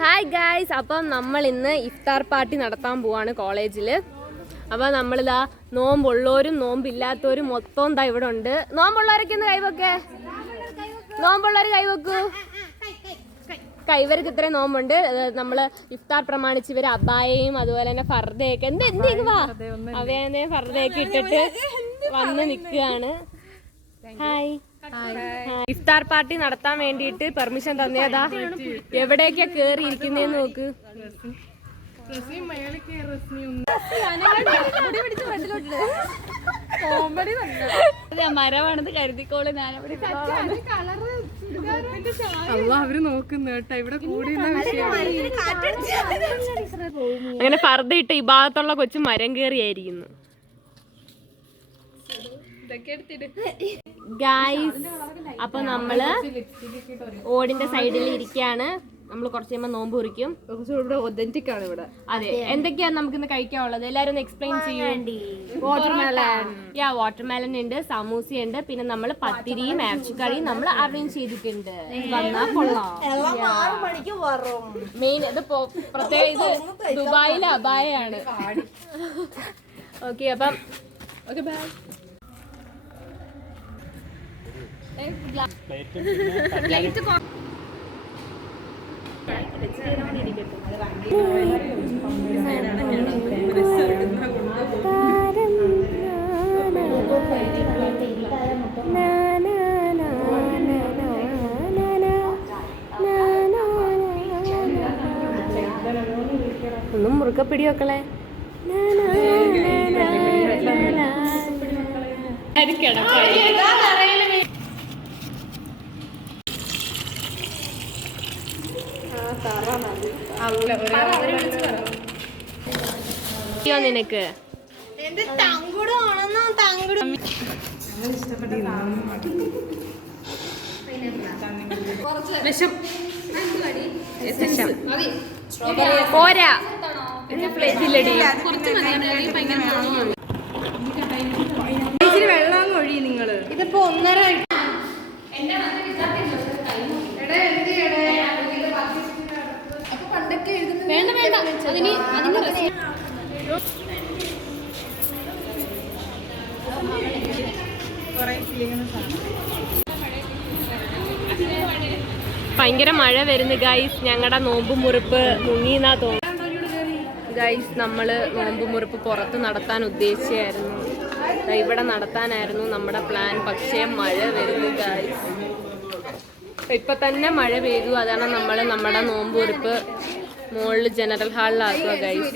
Hi guys, അപ്പം നമ്മൾ ഇന്ന് ഇഫ്താർ പാർട്ടി നടത്താൻ പോവാണ് കോളേജിൽ. അപ്പോൾ നമ്മളിതാ നോമ്പുള്ളവരും നോമ്പില്ലാത്തവരും മൊത്തം ദാ ഇവിടെ ഉണ്ട്. നോമ്പുള്ളവരൊക്കെ ഒന്ന് കൈവെക്കേ. നോമ്പുള്ളവർ കൈവെക്കൂ. ഇവർക്ക് ഇത്രയും നോമ്പുണ്ട്. നമ്മൾ ഇഫ്താർ പ്രമാണിച്ച് ഇവർ അബായയും അതുപോലെ തന്നെ ഫർദയൊക്കെ അവയെ ഫർദയൊക്കെ ഇട്ടിട്ട് വന്ന് നിൽക്കുകയാണ്. ഹായ്. ഇഫ്താർ പാർട്ടി നടത്താൻ വേണ്ടിയിട്ട് പെർമിഷൻ തന്നേതാ. എവിടേക്കാ കേറി ഇരിക്കുന്നേന്ന് നോക്ക്. മരമാണെന്ന് കരുതിക്കോളൂ. അവര് നോക്കുന്നു കേട്ടോ ഇവിടെ കൂടി. അങ്ങനെ ഫർദ ഇട്ട് ഈ ഭാഗത്തുള്ള കൊച്ചു മരം കയറിയായിരിക്കുന്നു. ഗായ്സ്, അപ്പൊ നമ്മള് ഓടിന്റെ സൈഡിൽ ഇരിക്കാണ്. നമ്മൾ കുറച്ച് കഴിയുമ്പോൾ നോമ്പ് കുറിക്കും. ഒതന്റിക് ആണ് ഇവിടെ. അതെ, എന്തൊക്കെയാണ് നമുക്കിന്ന് കഴിക്കാനുള്ളത് എല്ലാരും ഒന്ന് എക്സ്പ്ലെയിൻ ചെയ്യും. വാട്ടർമെലൻ ഉണ്ട്, സമൂസ ഉണ്ട്, പിന്നെ നമ്മൾ പത്തിരിയും ഇറച്ചിക്കറിയും നമ്മൾ അറേഞ്ച് ചെയ്തിട്ടുണ്ട്. വന്നാ കൊള്ളാം. മെയിൻ ഇത് പ്രത്യേക ഇത് ദുബായിലെ അബായയാണ്. ഓക്കെ, അപ്പം ഓക്കെ ബൈ. ഒന്നും മുറുക്കപ്പിടി വെക്കളെ. നിനക്ക് പോരാ പ്ലേറ്റില്ലടി. വെള്ളം ഒഴി നിങ്ങള്. ഇതിപ്പോ 1.5 വേണ്ട വേണ്ട അതിന് അതിന്റെ ഭയങ്കര മഴ വരുന്നു ഗൈസ്. ഞങ്ങളുടെ നോമ്പ് മുറിപ്പ് മുങ്ങിന്നാ തോന്നുന്നു ഗൈസ്. നമ്മള് നോമ്പ് മുറിപ്പ് പുറത്ത് നടത്താൻ ഉദ്ദേശിച്ചായിരുന്നു. ഇവിടെ നടത്താനായിരുന്നു നമ്മുടെ പ്ലാൻ. പക്ഷേ മഴ വരുന്നു ഗൈസ്. ഇപ്പൊ തന്നെ മഴ പെയ്തു. അതാണ് നമ്മൾ നമ്മുടെ നോമ്പ് മുറിപ്പ് മുകളിൽ ജനറൽ ഹാളിലാക്കുക ഗൈസ്.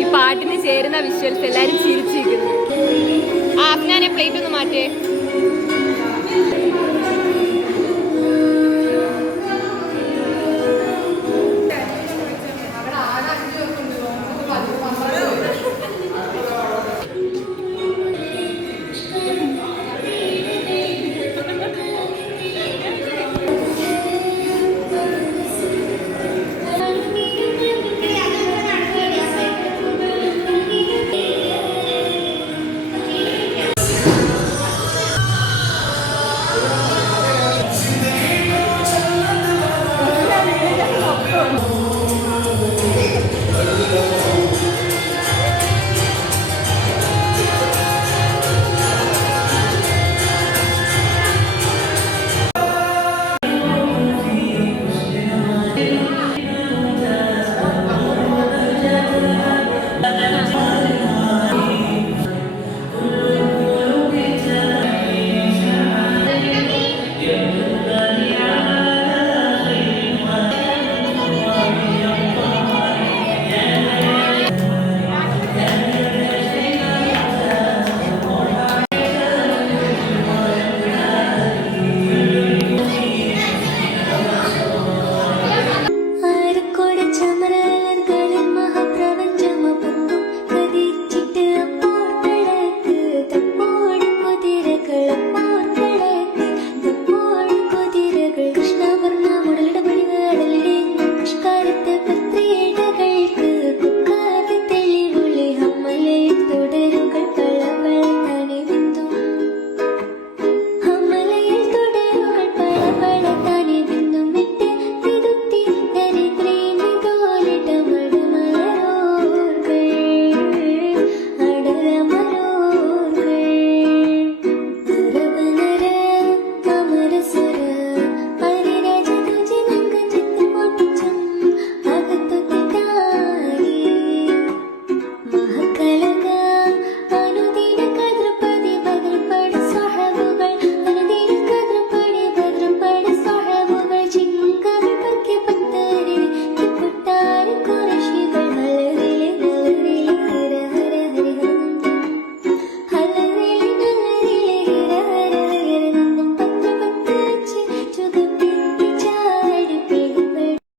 ഈ പാട്ടിന് ചേരുന്ന വിഷ്വൽസ് എല്ലാരും ചിരിച്ചിരിക്കുന്നു. ആ, ഞാൻ പ്ലേറ്റ് ഒന്ന് മാറ്റേ.